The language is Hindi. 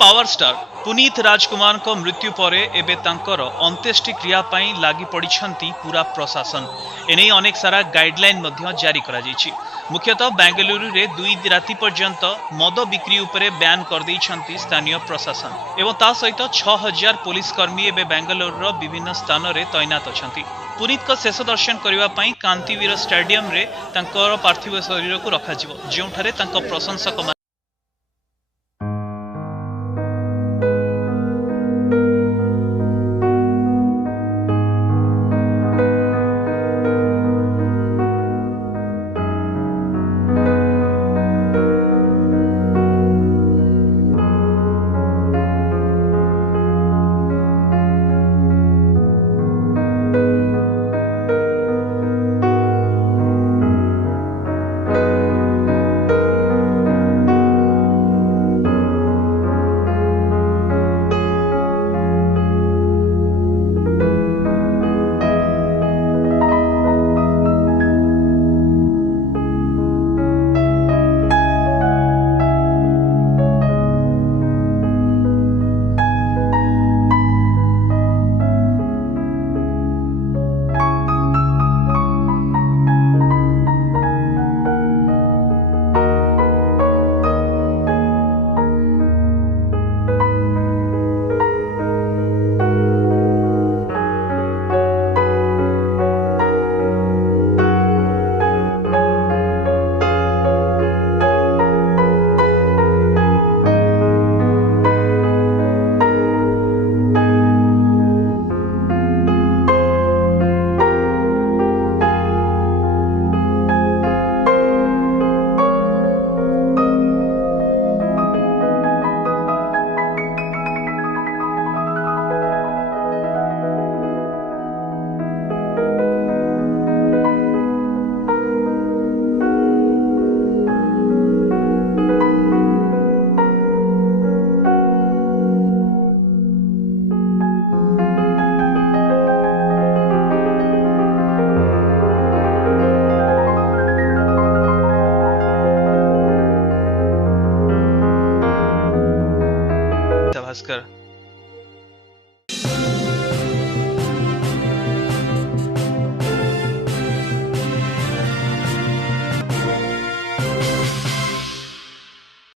पावर स्टार पुनीत राजकुमार को मृत्यु पर एबे तांकर अंत्येष्टि क्रिया पई लागी पड़िछंती पूरा प्रशासन। एने अनेक सारा गाइडलाइन मध्य जारी करा जायछि। मुख्यतः बेंगलुरु रे 2 राति पर्यंत मद बिक्री उपरे बैन कर दैछंती स्थानीय प्रशासन एवं ता सहित 6000 पुलिस कर्मी एबे बेंगलुरु विभिन्न स्थान रे तैनात अछंती। पुनीत को शेष दर्शन करने पई कांतिवीर स्टेडियम रे तांकर पार्थिव शरीर को रखाजिवो, जेउठारे तांको प्रशंसक भास्कर।